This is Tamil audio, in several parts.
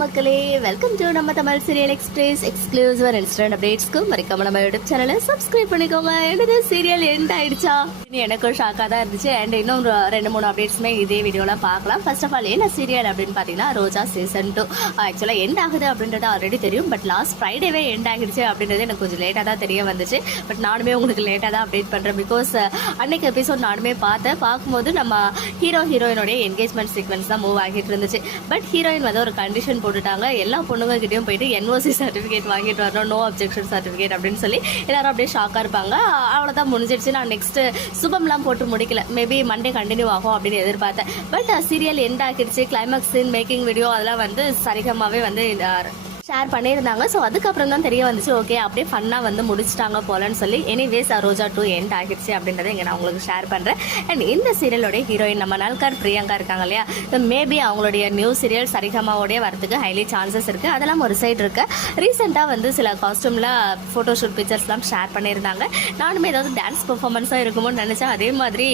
மக்களே வெல்கம் டு நம்ம Tamil serial express exclusive instant அப்டேட்ஸ்க்கு மறக்காம நம்ம யூடியூப் சேனலை சப்ஸ்கிரைப் பண்ணிக்கோங்க. என்னது சீரியல் எண்ட் ஆயிடுச்சா? இனி எனக்கும் ஷாக்காக தான் இருந்துச்சு. அண்ட் இன்னும் ஒரு ரெண்டு மூணு அப்டேட்ஸுமே இதே வீடியோவில் பார்க்கலாம். ஃபர்ஸ்ட் ஆஃப் ஆல் என்ன சீரியல் அப்படின்னு பார்த்தீங்கன்னா ரோஜா சீசன் டூ ஆக்சுவலாக எண்ட் ஆகுது அப்படின்றது ஆல்ரெடி தெரியும். பட் லாஸ்ட் ஃப்ரைடேவே எண்ட் ஆகிடுச்சு அப்படின்றது எனக்கு கொஞ்சம் லேட்டாக தான் தெரிய வந்துச்சு. பட் நானுமே உங்களுக்கு லேட்டாக தான் அப்டேட் பண்ணுறேன் பிகாஸ் அன்னைக்கு எபிசோட் நானுமே பார்த்தேன். பார்க்கும்போது நம்ம ஹீரோ ஹீரோயினுடைய என்கேஜ்மெண்ட் சீக்வன்ஸ் தான் மூவ் ஆகிட்டு இருந்துச்சு. பட் ஹீரோயின் வந்து ஒரு கண்டிஷன் போட்டுட்டாங்க. எல்லா பொண்ணுங்ககிட்டயும் போயிட்டு என்ஓசி சர்டிஃபிகேட் வாங்கிட்டு வரணும். நோ அப்ஜெக்ஷன் சர்டிஃபிகேட் அப்படின்னு சொல்லி எல்லாரும் அப்படியே ஷாக்காக இருப்பாங்க. அவ்வளோதான் முடிஞ்சிடுச்சு. நான் நெக்ஸ்ட் சுபம்லாம் போட்டு முடிக்கல. மேபி மண்டே கண்டினியூ ஆகும் அப்படின்னு எதிர்பார்த்தேன். பட் சீரியல் எண்ட் ஆகிடுச்சு. கிளைமேக்ஸ் மேக்கிங் வீடியோ அதெல்லாம் வந்து சரிகமாகவே வந்து ஷேர் பண்ணியிருந்தாங்க. ஸோ அதுக்கப்புறம் தான் தெரிய வந்துச்சு ஓகே அப்படியே ஃபன்னாக வந்து முடிச்சிட்டாங்க போலன்னு சொல்லி. எனிவேஸ் ரோஜா டூ எண்ட் ஆகிடுச்சு அப்படின்றத இங்கே நான் உங்களுக்கு ஷேர் பண்ணுறேன் அண்ட் இந்த சீரியலோடைய ஹீரோயின் நம்ம நல்கார் பிரியங்கா இருக்காங்க இல்லையா? மேபி அவங்களுடைய நியூ சீரியல் சரிகமாவோடய வரதுக்கு ஹைலி சான்சஸ் இருக்குது அதெல்லாம் ஒரு சைடு இருக்கு. ரீசெண்டாக வந்து சில காஸ்டியூமில் ஃபோட்டோஷூட் பிக்சர்ஸ்லாம் ஷேர் பண்ணியிருந்தாங்க. நானுமே ஏதாவது டான்ஸ் பெர்ஃபார்மன்ஸாக இருக்குமோன்னு நினச்சேன். அதே மாதிரி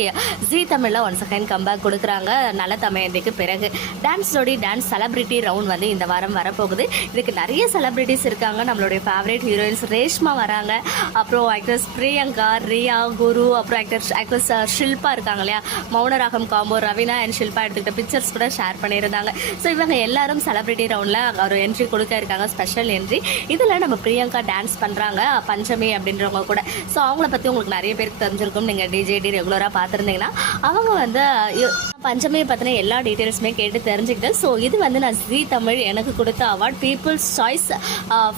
ஜி தமிழில் ஒன் செகண்ட் கம்பேக் கொடுக்குறாங்க. நல்ல தமையந்திக்கு பிறகு. டான்ஸ் ஜோடி டான்ஸ் செலிபிரிட்டி ரவுண்ட் வந்து இந்த வாரம் வரப்போகுது. இதுக்கு நிறைய செலிப்ரிட்டிஸ் இருக்காங்க. நம்மளுடைய ஃபேவரேட் ஹீரோயின்ஸ் ரேஷ்மா வராங்க. அப்புறம் ஆக்டர்ஸ் பிரியங்கா ரியா குரு அப்புறம் ஆக்டர் ஆக்டர்ஸ் ஷில்பா இருக்காங்க இல்லையா? மௌனராகம் காம்போ ரவினா அண்ட் ஷில்பா எடுத்துக்கிட்ட பிக்சர்ஸ் கூட ஷேர் பண்ணியிருந்தாங்க. ஸோ இவங்க எல்லாரும் செலிபிரிட்டி ரவுண்டில் ஒரு என்ட்ரி கொடுக்க இருக்காங்க. ஸ்பெஷல் என்ட்ரி இதில் நம்ம பிரியங்கா டான்ஸ் பண்ணுறாங்க பஞ்சமி அப்படின்றவங்க கூட. ஸோ அவங்கள பற்றி உங்களுக்கு நிறைய பேருக்கு தெரிஞ்சிருக்கும். நீங்கள் டிஜேடி ரெகுலராக பார்த்துருந்தீங்கன்னா அவங்க வந்து பஞ்சமியை பற்றின எல்லா டீட்டெயில்ஸுமே கேட்டு தெரிஞ்சுக்கிட்டேன் ஸோ இது வந்து நான் ஜி தமிழ் எனக்கு கொடுத்த award people's choice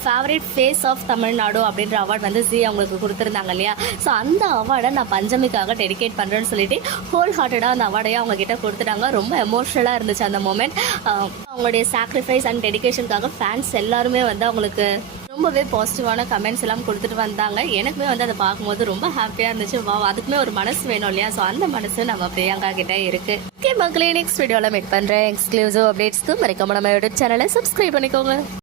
favourite face of Tamil Nadu அப்படின்ற அவார்ட் வந்து ஜி அவங்களுக்கு கொடுத்துருந்தாங்க இல்லையா? ஸோ அந்த அவார்டை நான் பஞ்சமிக்காக டெடிகேட் பண்ணுறேன்னு சொல்லிட்டு ஹோல் ஹார்ட்டடாக அந்த அவார்டையும் அவங்க கிட்ட கொடுத்துட்டாங்க. ரொம்ப எமோஷனலாக இருந்துச்சு அந்த மூமெண்ட் uh, அவங்களுடைய சாக்ரிஃபைஸ் அண்ட் டெடிக்கேஷனுக்காக ஃபேன்ஸ் எல்லாருமே வந்து அவங்களுக்கு ரொம்பவே பாசிட்டிவான கமெண்ட்ஸ் எல்லாம் கொடுத்துட்டு வந்தாங்க. எனக்குமே வந்து அதை பார்க்கும்போது ரொம்ப ஹாப்பியாக இருந்துச்சு. வா அதுக்குமே ஒரு மனசு வேணும் இல்லையா? ஸோ அந்த மனசு நம்ம பிரியங்கா கிட்ட இருக்கு. ஓகே மக்களே நெக்ஸ்ட் வீடியோவில் மீட் பண்ணுறேன் எக்ஸ்க்ளூசிவ் அப்டேட்ஸ்க்கு மறக்காம நம்ம யூடியூப் சேனலை சப்ஸ்கிரைப் பண்ணிக்கோங்க.